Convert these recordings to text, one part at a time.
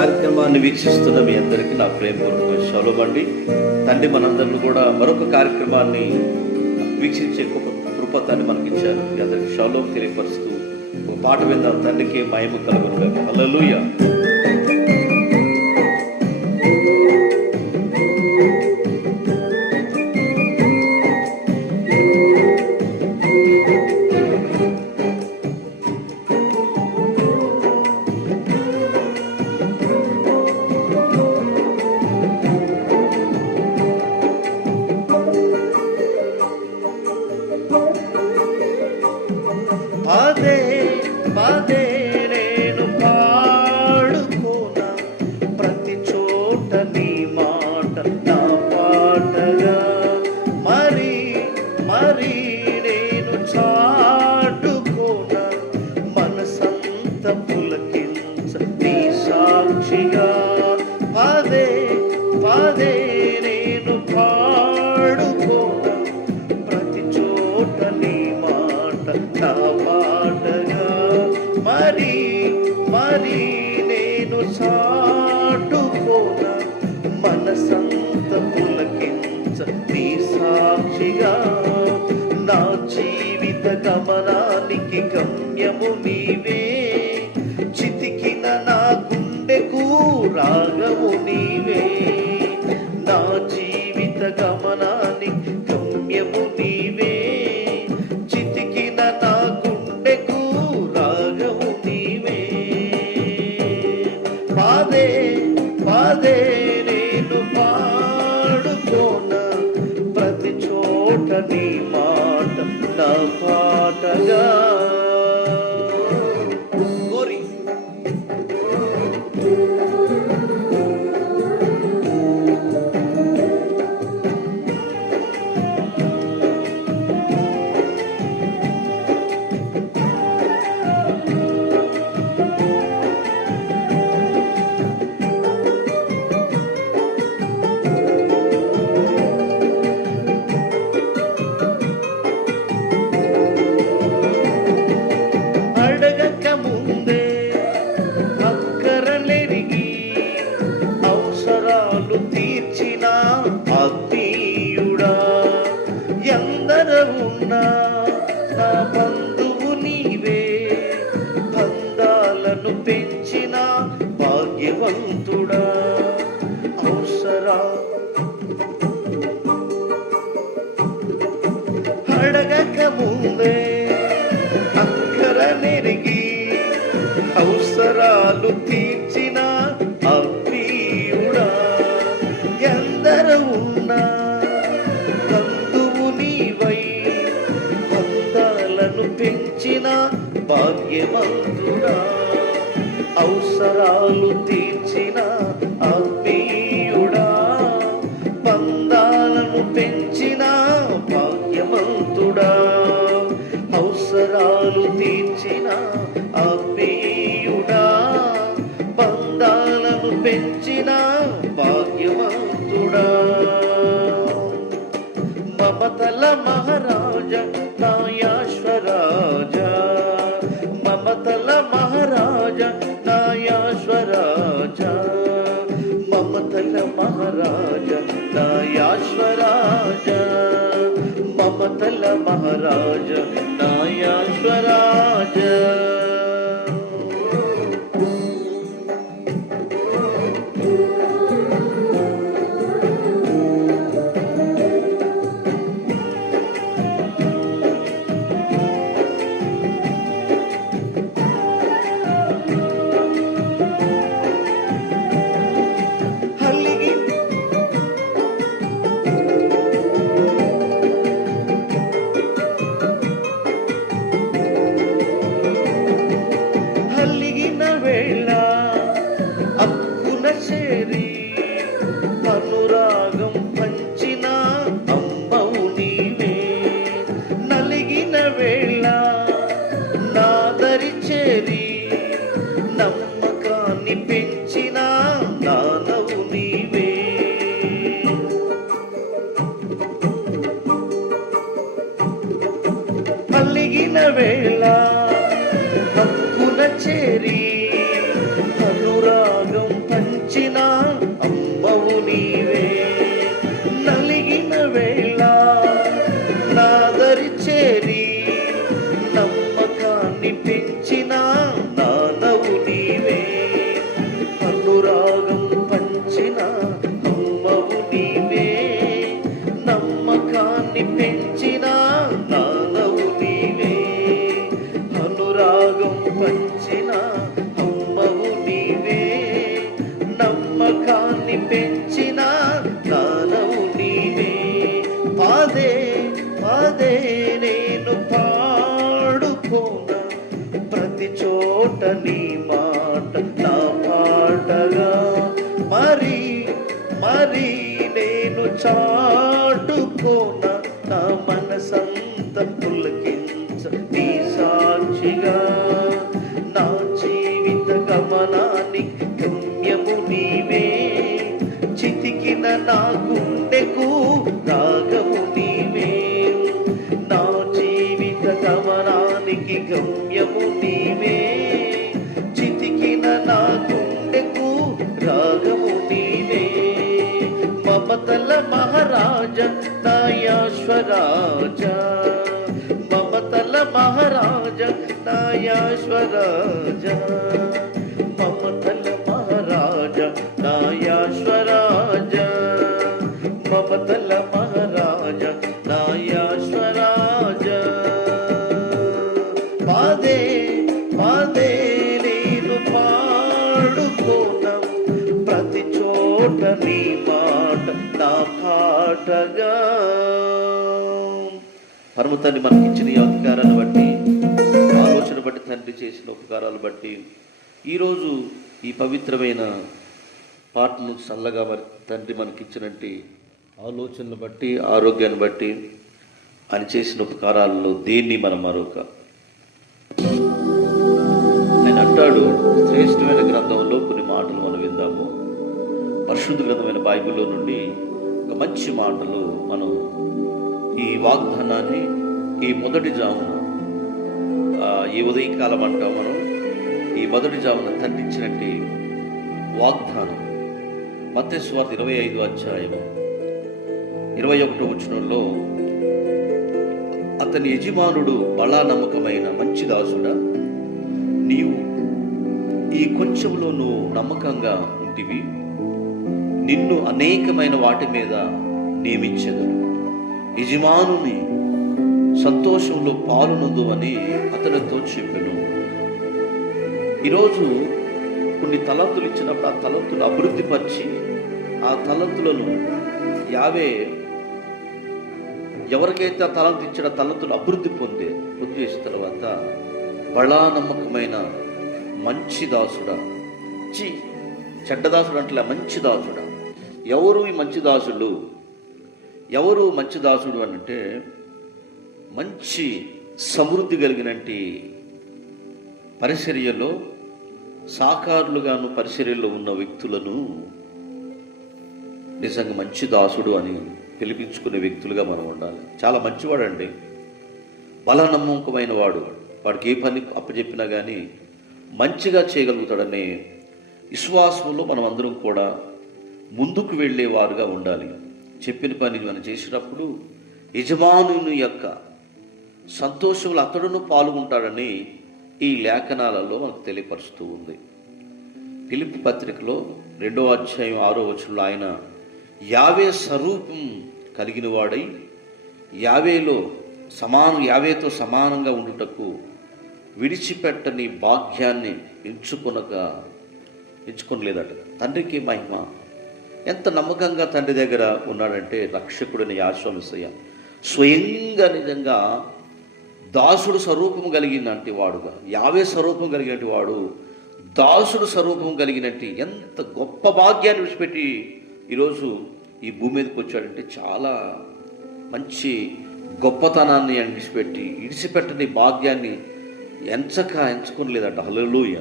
కార్యక్రమాన్ని వీక్షిస్తున్న మీ అందరికీ నా ప్రేమపూర్వక అండి తండ్రి మనందరిని కూడా మరొక కార్యక్రమాన్ని వీక్షించే కృపతాన్ని మనకిచ్చారు. మీ అందరికి శౌలం తెలియపరుస్తూ ఒక పాట విందాం. తండ్రికి మయము కలుగును హల్లెలూయా. నీ మాట నా పాటగా. మరి మరి నేను చాటుకోనా మనసంత పులకించ నీ సాక్షిగా. పదే పదే నేను ప్రతి చోట నీ మాట నా పాటగా. మరి మరి నేను చా గమనానికి గమ్యము నీవే. చితికిన నా గుండెకు రాగము నీవే. నా జీవిత గమనానికి గమ్యము నీవే. చితికిన నా గుండెకు రాగము నీవే. పాదే పాదే నేను పాడుకోన ప్రతి చోట నీ మాట నా పాటగా అవసరాలు తీర్చిన ఆత్మీయుడా ఎందర ఉన్నా నా బంధువు నీవే. బంధాలను పెంచిన భాగ్యవంతుడా. అవసరా. అడగక ముందే అక్కర నెరిగి అవసరాలు తీర్చిన పాపాలు తీర్చిన ఆత్మీయుడా. పందాలను పెంచిన భాగ్యవంతుడా. అవసరాలు తీర్చిన ఆత్మీయుడా. పందాలను పెంచిన महाराज ममतल महाराज नाया स्वरा দাও నేను పాడుకోన? ప్రతి చోట నీ మాట నా పాటగా. మరి మరి నేను చాటుకోన? నా మనసంత పులకించ నీ సాక్షిగా. నా జీవిత గమనానికి గమ్యము నీవే. చితికిన నా గుండెకు నాయాశ్వరాజ మమతల మహారాజ నాయాశ్వరాజ. మమతల మహారాజ నాయాశ్వరాజ. పాదే పాదే నేను పాడుకోనం ప్రతి చోట నీ మాట నా పాటగా. ఈ అధికారాన్ని బట్టి తండ్రి చేసిన ఉపకారాలు బట్టి ఈరోజు ఈ పవిత్రమైన పాటను చల్లగా మరి తండ్రి మనకిచ్చినట్టు ఆలోచనను బట్టి ఆరోగ్యాన్ని బట్టి ఆయన చేసిన ఉపకారాల్లో దేన్ని మనం మరొక? ఆయన అంటాడు శ్రేష్టమైన గ్రంథంలో కొన్ని మాటలు మనం విందాము. పరిశుద్ధ గ్రంథమైన బైబిల్లో నుండి ఒక మంచి మాటలు మనం ఈ వాగ్దానాన్ని ఈ మొదటి జామును ఈ ఉదయకాలం అంటాం మనం. ఈ మొదటి జామున తండ్రిచ్చినట్టు వాగ్దానం. మత్స్వార్థ ఇరవై ఐదు అధ్యాయము. ఇరవై ఒకటో వచనంలో అతని యజమానుడు బలా నమ్మకమైన మంచి దాసుడా నీవు ఈ కొంచెంలో నువ్వు నమ్మకంగా ఉంటివి. నిన్ను అనేకమైన వాటి మీద నియమించదు యజమానుని సంతోషంలో పాలునందు అని అతనితో చెప్పాను. ఈరోజు కొన్ని తలంతులు ఇచ్చినప్పుడు ఆ తలంతులు అభివృద్ధిపరిచి ఆ తలంతులను యావే ఎవరికైతే ఆ తలంతు ఇచ్చిన తలంతులు అభివృద్ధి పొందే పొంది చేసిన తర్వాత బళానమ్మకమైన మంచి దాసుడా. చి చెడ్డ దాసుడు అంటే మంచి దాసుడా. ఎవరు ఈ మంచి దాసుడు ఎవరు మంచి దాసుడు అంటే మంచి సమృద్ధి కలిగినట్టి పరిచర్యలో సాకారులుగాను పరిచర్యలో ఉన్న వ్యక్తులను నిజంగా మంచి దాసుడు అని పిలిపించుకునే వ్యక్తులుగా మనం ఉండాలి. చాలా మంచివాడండి. బలనమ్మకమైన వాడు. వాడికి ఏ పని అప్పచెప్పినా కానీ మంచిగా చేయగలుగుతాడనే విశ్వాసంలో మనం అందరం కూడా ముందుకు వెళ్ళేవారుగా ఉండాలి. చెప్పిన పని మనం చేసినప్పుడు యజమానుని యొక్క సంతోషంలో అతడును పాల్గొంటాడని ఈ లేఖనాలలో మనకు తెలియపరుస్తూ ఉంది. పిలిపి పత్రికలో రెండో అధ్యాయం ఆరో వచనంలో ఆయన యావే స్వరూపం కలిగిన వాడై యావేలో సమానం యావేతో సమానంగా ఉండుటకు విడిచిపెట్టని భాగ్యాన్ని ఎంచుకొనక ఎంచుకోలేదట తండ్రికి మహిమ. ఎంత నమ్మకంగా తండ్రి దగ్గర ఉన్నాడంటే రక్షకుడిని ఆశ్రమిస్తయ్య స్వయంగా నిజంగా దాసుడు స్వరూపం కలిగినట్టి వాడుగా. యావే స్వరూపం కలిగినట్టు వాడు దాసుడు స్వరూపం కలిగినట్టు ఎంత గొప్ప భాగ్యాన్ని విడిచిపెట్టి ఈరోజు ఈ భూమి మీదకి వచ్చాడంటే చాలా మంచి గొప్పతనాన్ని ఆయన విడిచిపెట్టి ఇడిచిపెట్టని భాగ్యాన్ని ఎంచక ఎంచుకోలేదట. హల్లెలూయ.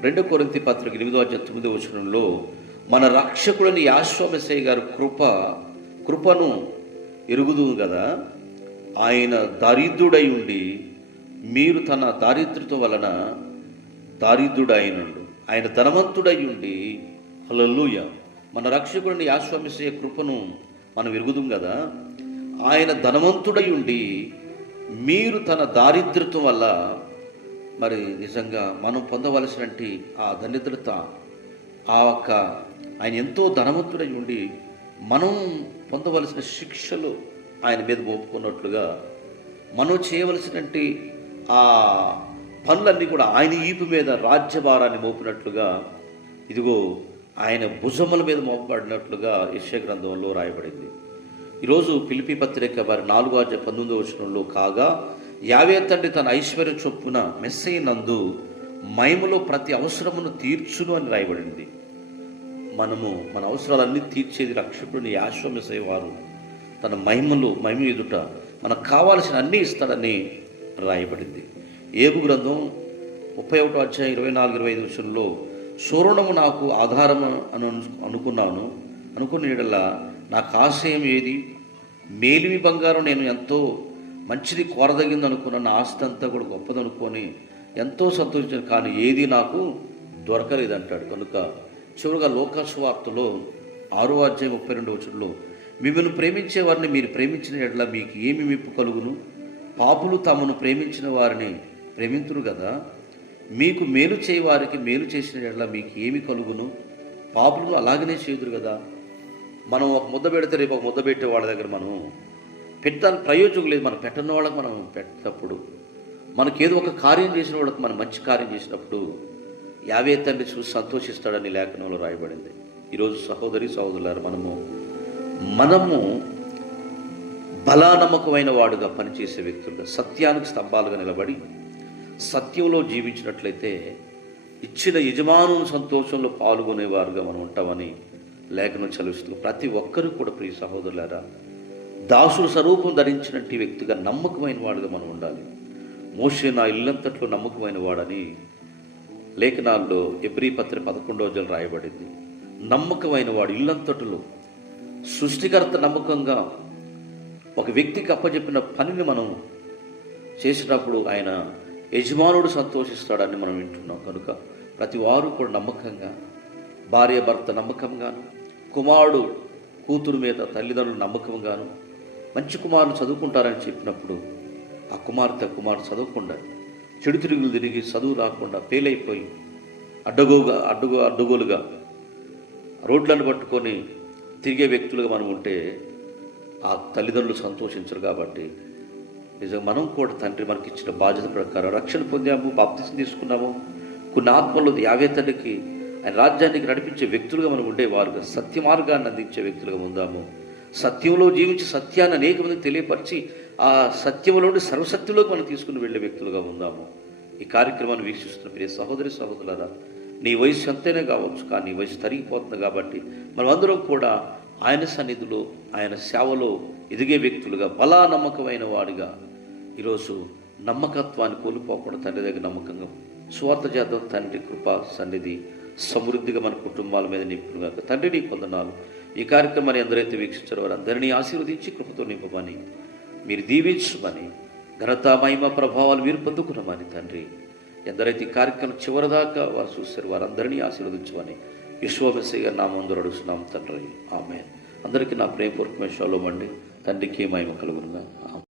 రెండో కొరింతి పత్రిక ఎనిమిదో అధ్యాయ తొమ్మిదో వచనంలో మన రక్షకుడిని యాశ్వమసయ్య గారు కృప కృపను ఎరుగుదు కదా. ఆయన దరిద్రుడై ఉండి మీరు తన దారిద్రత వలన దారిద్రుడైనడు ఆయన ధనవంతుడై ఉండి హల్లెలూయ. మన రక్షకుడిని యాశ్వమిసే కృపను మనం ఎరుగుదాం కదా ఆయన ధనవంతుడై ఉండి మీరు తన దారిద్ర్యత వల్ల మరి నిజంగా మనం పొందవలసినటువంటి ఆ దరిద్రత ఆ ఒక్క ఆయన ఎంతో ధనవంతుడై ఉండి మనం పొందవలసిన శిక్షలు ఆయన మీద మోపుకున్నట్లుగా మనం చేయవలసినటువంటి ఆ పనులన్నీ కూడా ఆయన ఈపు మీద రాజ్యభారాన్ని మోపినట్లుగా ఇదిగో ఆయన భుజముల మీద మోపబడినట్లుగా యశ్య గ్రంథంలో రాయబడింది. ఈరోజు పిలిపి పత్రిక వారి నాలుగో అధ్యాయ పంతొమ్మిదో వచనంలో కాగా యావే తండ్రి తన ఐశ్వర్య చొప్పున మెస్సైనందు నందు ప్రతి అవసరమును తీర్చును అని రాయబడింది. మనము మన అవసరాలన్నీ తీర్చేది రక్షకుడిని వారు. తన మహిమలు మహిమ ఎదుట మనకు కావాల్సిన అన్నీ ఇస్తాడని రాయబడింది. ఏబు గ్రంథం ముప్పై ఒకటో అధ్యాయం ఇరవై నాలుగు ఇరవై ఐదు విషయంలో సూర్ణము నాకు ఆధారము అని అనుకున్నాను. అనుకున్న నాకు ఆశయం ఏది? మేలిమి బంగారం నేను ఎంతో మంచిది కోరదగింది అనుకున్న నా ఆస్తి అంతా కూడా గొప్పదనుకొని ఎంతో సంతోషించాను. కానీ ఏది నాకు దొరకలేదు అంటాడు కనుక చివరిగా లోకస్వార్తలో ఆరో అధ్యాయం ముప్పై రెండు వచ్చుల్లో మిమ్మల్ని ప్రేమించే వారిని మీరు ప్రేమించిన ఎడల మీకు ఏమి మెప్పు కలుగును? పాపులు తమను ప్రేమించిన వారిని ప్రేమింతురు కదా మీకు మేలు చేయవారికి మేలు చేసిన ఎడల మీకు ఏమి కలుగును? పాపులు అలాగనే చేయుదురు కదా మనం ఒక ముద్ద పెడితే రేపు ఒక ముద్ద పెట్టే వాళ్ళ దగ్గర మనం పెట్టడానికి ప్రయోజనం లేదు. మనం పెట్టని వాళ్ళకి మనం పెట్టినప్పుడు మనకేదో ఒక కార్యం చేసిన వాళ్ళకి మనం మంచి కార్యం చేసినప్పుడు యావే తండ్రి చూసి సంతోషిస్తాడని లేఖనంలో రాయబడింది. ఈరోజు సహోదరి సహోదరులారు మనము మనము బలానమ్మకమైన వాడుగా పనిచేసే వ్యక్తులుగా సత్యానికి స్తంభాలుగా నిలబడి సత్యంలో జీవించినట్లయితే ఇచ్చిన యజమాను సంతోషంలో పాల్గొనేవారుగా మనం ఉంటామని లేఖనం చదివిస్తుంది ప్రతి ఒక్కరూ కూడా ప్రియ సహోదరులారా దాసుడు స్వరూపం ధరించినట్టు వ్యక్తిగా నమ్మకమైన వాడుగా మనం ఉండాలి. మోషే నా ఇల్లంతట్లో నమ్మకమైన వాడని లేఖనాల్లో ఎబ్రి పత్రి పదకొండవ జలు రాయబడింది. నమ్మకమైన వాడు ఇల్లంతటిలో సృష్టికర్త నమ్మకంగా ఒక వ్యక్తికి అప్పచెప్పిన పనిని మనం చేసినప్పుడు ఆయన యజమానుడు సంతోషిస్తాడని మనం వింటున్నాం. కనుక ప్రతి వారు కూడా నమ్మకంగా భార్య భర్త నమ్మకంగాను కుమారుడు కూతురు మీద తల్లిదండ్రులు నమ్మకంగాను మంచి కుమారులు చదువుకుంటారని చెప్పినప్పుడు ఆ కుమార్తె కుమారుడు చదవకుండా చెడు తిరుగులు తిరిగి చదువు రాకుండా ఫెయిల్ అయిపోయి అడ్డగోగా అడ్డుగో అడ్డగోలుగా రోడ్లను పట్టుకొని తిరిగే వ్యక్తులుగా మనం ఉంటే ఆ తల్లిదండ్రులు సంతోషించరు కాబట్టి నిజంగా మనం కూడా తండ్రి మనకి ఇచ్చిన బాధ్యత ప్రకారం రక్షణ పొందాము బాప్తిసం తీసుకున్నాము. కొన్ని ఆత్మలు యావే తండ్రికి ఆయన రాజ్యానికి నడిపించే వ్యక్తులుగా మనం ఉండేవారుగా సత్య మార్గాన్ని అందించే వ్యక్తులుగా ఉందాము. సత్యంలో జీవించి సత్యాన్ని అనేక మంది తెలియపరిచి ఆ సత్యంలోని సర్వసత్యంలోకి మనం తీసుకుని వెళ్ళే వ్యక్తులుగా ఉందాము. ఈ కార్యక్రమాన్ని వీక్షిస్తున్న ప్రియ సహోదరి సహోదరులారా నీ వయసు ఎంతైనా కావచ్చు కానీ నీ వయసు తరిగిపోతుంది కాబట్టి మనమందరం కూడా ఆయన సన్నిధిలో ఆయన సేవలో ఎదిగే వ్యక్తులుగా బలా నమ్మకమైన వాడిగా ఈరోజు నమ్మకత్వాన్ని కోల్పోకుండా తండ్రి దగ్గర నమ్మకంగా స్వార్థ చేద్దాం తండ్రి కృప సన్నిధి సమృద్ధిగా మన కుటుంబాల మీద నింపునుగా తండ్రి నీ పొందనాలు ఈ కార్యక్రమాన్ని ఎందరైతే వీక్షించారో వారందరినీ ఆశీర్వదించి కృపతో నింపమని మీరు దీవించమని ఘనత మహిమ ప్రభావాలు మీరు పొందుకున్నామని తండ్రి. ఎందరైతే ఈ కార్యక్రమం చివరిదాకా వారు చూస్తారు వారందరినీ ఆశీర్వదించమని విశ్వమసీగా నా ముందు అడుగుతున్నాం తండ్రి. ఆమె అందరికీ నా ప్రేమపూర్వకమైన షోలో మండి తండ్రికి మహిమ కలుగునుగా